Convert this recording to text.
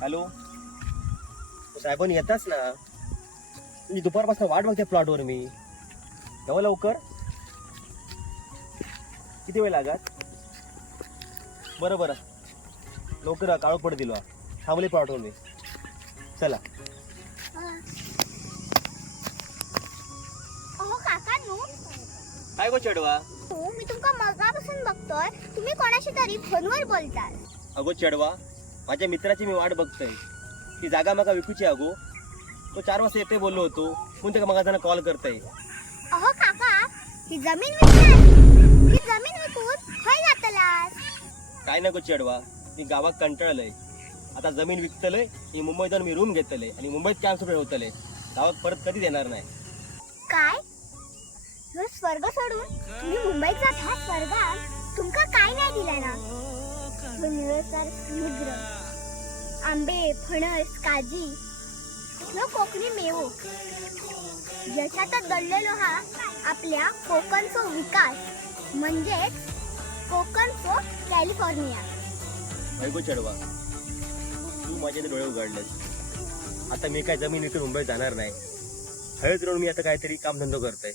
Hello साहेबांनी येताच ना. मी दुपारपासून वाट बघते प्लॉटवर. मी जाऊ लवकर. किती वेळ लागत? बरं बरं लवकर काळोख पड दिलो. थांबले प्लॉटवर मी. चला. अहो काकांनो, काय गो चढवा? हो मी तुमका मगापासून बघतोय. तुम्ही कोणाशी तरी फोनवर बोलताय. अगो चढवा, माझ्या मित्राची मी वाट बघतोय. ती जागा मगा विकूची अगो. तो 4 वाजता येते बोललो होतो. कोणत्या का मगा जण कॉल करताय. अहो काका, ही जमीन विकणार. ही जमीन विकून खय जातलास? काय नको चढवा, मी गावात कंटाळलंय. आता जमीन विकतलंय. मी मुंबईत जाऊन मी रूम घेतलंय आणि मुंबईत कॅम्प होतलंय. गावात परत कधी येणार नाही. काय ह्यो स्वर्ग सोडून तुम्ही मुंबईत जात? हा स्वर्गात तुमका काय नाही दिलं ना? ह्यो निळसर समुद्र, आंबे, फणस, काजी, ह्यो कोकणी मेवो. यशातच दडलेलो हा आपल्या कोकणचो विकास, म्हणजेच कोकणचो कॅलिफोर्निया. ऐकू चढवा, तू माझ्या डोळे उघडलेस. आता मी काय जमीन विकून मुंबईत जाणार नाही. हळद राहून मी आता काहीतरी कामधंदो करतोय.